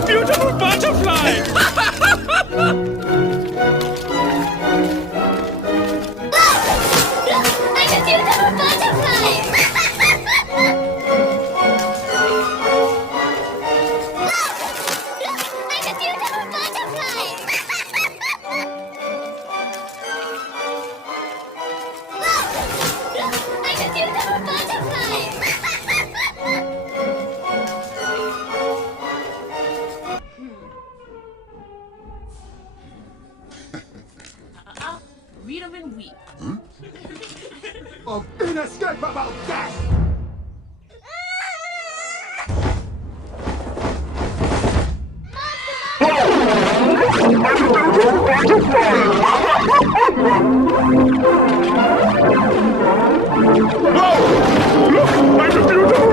a beautiful butterfly! I'm a beautiful butterfly! I'm a beautiful butterfly! I'm a beautiful butterfly! Read them and weep. Of inescapable death! Look! I'm a beautiful